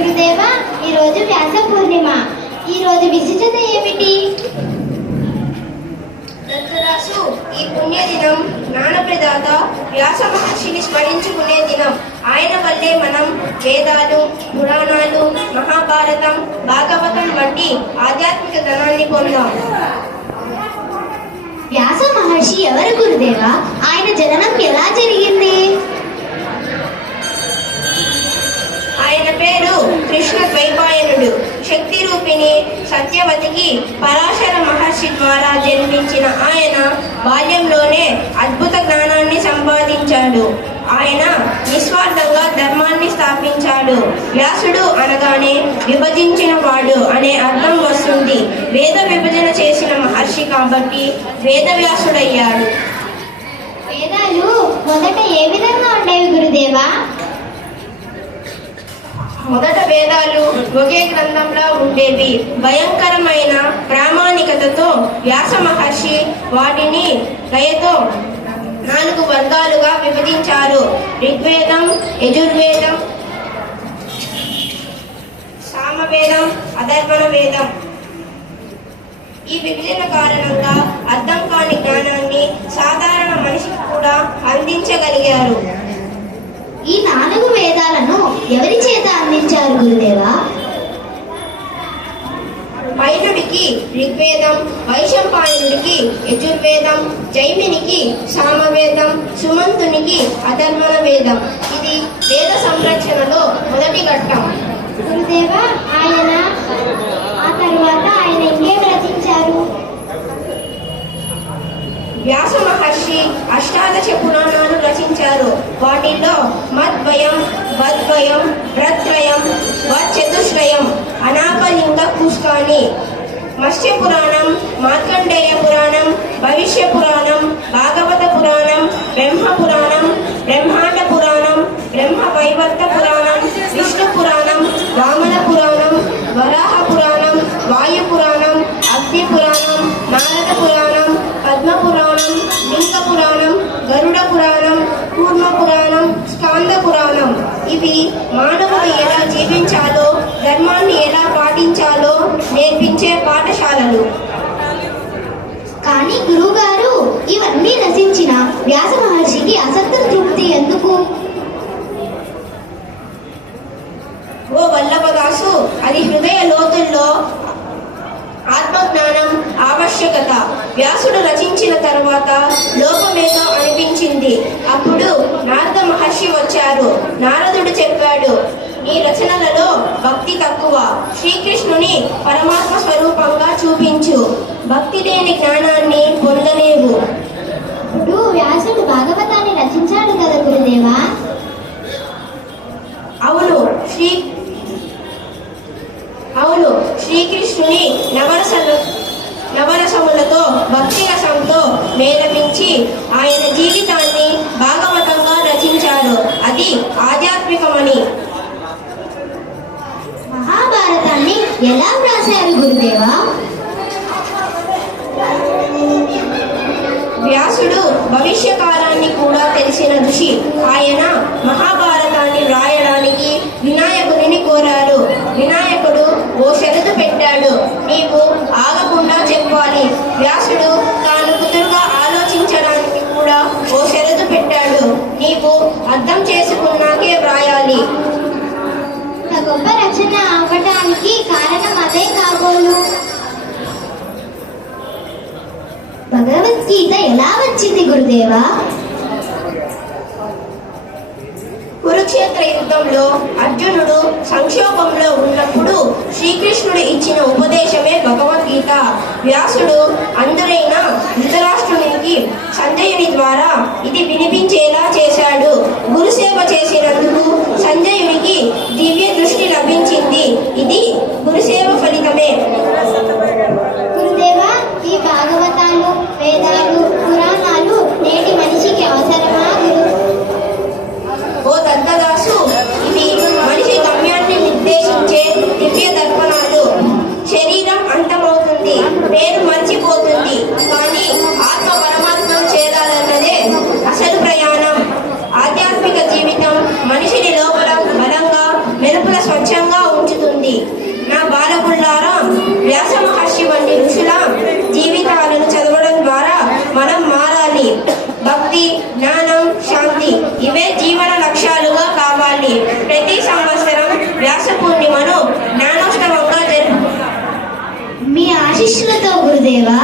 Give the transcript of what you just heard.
గురుదేవ, ఈరోజు వ్యాస పూర్ణిమ. ఈరోజు విశిష్టత ఏమిటి? దత్తరాసు, ఈ పుణ్యదినం జ్ఞానప్రదాత వ్యాస మహర్షిని స్మరించుకునే దినం. ఆయన వల్లే మనం వేదాలు, పురాణాలు, మహాభారతం, భాగవతం వంటి ఆధ్యాత్మిక ధనాన్ని పొందాం. వ్యాస మహర్షి ఎవరు గురుదేవ? ఆయన జననం ఎలా జరిగింది? ఆయన పేరు కృష్ణ ద్వైపాయనుడు. శక్తి రూపిణి సత్యవతికి పరాశర మహర్షి ద్వారా జన్మించిన ఆయన బాల్యంలోనే అద్భుత జ్ఞానాన్ని సంపాదించాడు. ఆయన నిస్వార్థంగా ధర్మాన్ని స్థాపించాడు. వ్యాసుడు అనగానే విభజించిన వాడు అనే అర్థం వస్తుంది. వేద విభజన చేసిన మహర్షి కాబట్టి వేదవ్యాసుడయ్యాడు. వేదాలు మొదట ఏ విధంగా ఉండేవి గురుదేవా? మొదట వేదాలు ఒకే గ్రంథంలో ఉండేవి. భయంకరమైన ప్రామాణికతతో వ్యాస మహర్షి వాటిని దయతో 4 వర్గాలుగా విభజించారు. ఋగ్వేదం, యజుర్వేదం, సామవేదం, అధర్వణ వేదం. ఈ విభజన కారణంగా అర్థం కాని జ్ఞానాన్ని సాధారణ మనిషికి కూడా అందించగలిగారు. ఈ 4 వేదాలను ఎవరి చేత అందించారు గురుదేవా? మైనుడికి ఋగ్వేదం, వైశంపాయనుడికి యజుర్వేదం, జైమినికి సామవేదం, సుమంతునికి అధర్వణ వేదం. ఇది వేద సంరక్షణలో మొదటి ఘట్టం. గురుదేవా, ఆ తర్వాత ఆయన ఇంకేం రచించారు? వ్యాస మహర్షి అష్టాదశ పురాణాలు రచించారు. వాటిల్లో మద్వయం, వద్వయం, వ్రత్రయం, వచతుశ్రయం, అనాపలింగ పుష్కాని, మత్స్య పురాణం, మార్కండేయ పురాణం, భవిష్య పురాణం, భాగవత పురాణం, బ్రహ్మ పురాణం, బ్రహ్మాండ పురాణం, బ్రహ్మ వైవర్త పురాణం, విష్ణు పురాణం, వామన పురాణం, వరాహ పురాణం, వాయు పురాణం, అగ్ని పురాణం, నారద పురాణం, పద్మ పురాణం, లింగ పురాణం, గరుడ పురాణం, కూర్మ పురాణం, స్కాంద పురాణం. ఇవి మానవుడు ఎలా జీవించాలో, ధర్మాన్ని ఎలా పాటించాలో నేర్పించే పాఠశాలలు. కానీ గురువుగారు, ఇవన్నీ రచించిన వ్యాస మహర్షికి అసత్య తృప్తి ఎందుకు? ఓ వల్లభదాసు, అది హృదయ లోతుల్లో ఆత్మజ్ఞానం ఆవశ్యకత. వ్యాసుడు రచించిన తర్వాత లోపమేదో అనిపించింది. అప్పుడు నారద మహర్షి వచ్చారు. నారదుడు చెప్పాడు, నీ రచనలలో భక్తి తక్కువ. శ్రీకృష్ణుని పరమాత్మ స్వరూపంగా చూపించు. భక్తి లేని జ్ఞానాన్ని పొందలేవు. ఇప్పుడు వ్యాసుడు భాగవతాన్ని రచించాడు కదా గురుదేవా? అవును, శ్రీకృష్ణుని నవరసములతో భక్తి రసంతో మేళవించి ఆయన జీవితాన్ని భాగవతంగా రచించారు. అది ఆధ్యాత్మికమని. మహాభారతాన్ని ఎలా వ్రాశారు గురుదేవా? వ్యాసుడు భవిష్య కాలాన్ని కూడా తెలిసిన ఋషి. ఆయన మహాభారతాన్ని వ్రాయడానికి వినాయకుడిని కోరారు. వినాయకుడు ఓ షరతు పెట్టాడు, నీవు ఆగకుండా చెప్పాలి. వ్యాసుడు తాను కుదురుగా ఆలోచించడానికి కూడా ఓ షరతు పెట్టాడు, నీవు అర్థం చేసుకున్నాకే వ్రాయాలి. గొప్ప రచన అవ్వటానికి కారణం అదే కాబోలు. భగవద్గీత ఎలా వచ్చింది గురుదేవా? కురుక్షేత్ర యుద్ధంలో అర్జునుడు సంక్షోభంలో ఉన్నప్పుడు శ్రీకృష్ణుడు ఇచ్చిన ఉపదేశమే భగవద్గీత. వ్యాసుడు అందురైన ధృతరాష్ట్రునికి సంజయుని ద్వారా ఇది వినిపించేలా చేశాడు. గురుసేవ చేసినందుకు సంజయునికి దివ్య దృష్టి లభించింది. ఇది గురుసేవ ఫలితమే. గురుదేవా, ఈ భాగవతాలు, వేదాలు, పురాణాలు నేటి మనిషికి అవసరమా? ఓ దత్తదాసు, ఇవి మనిషి గమ్యాన్ని నిర్దేశించే దివ్య దర్పణాలు. శరీరం అంతమవుతుంది, పేరు మర్చిపోతుంది, కానీ ఆత్మ పరమాత్మం చేరాలన్నదే అసలు ప్రయాణం. ఆధ్యాత్మిక జీవితం మనిషిని ప్రతి సంవత్సరం వ్యాస పూర్ణిమను జ్ఞానోత్సవంగా జరుపు. మీ ఆశీస్సులతో గురుదేవా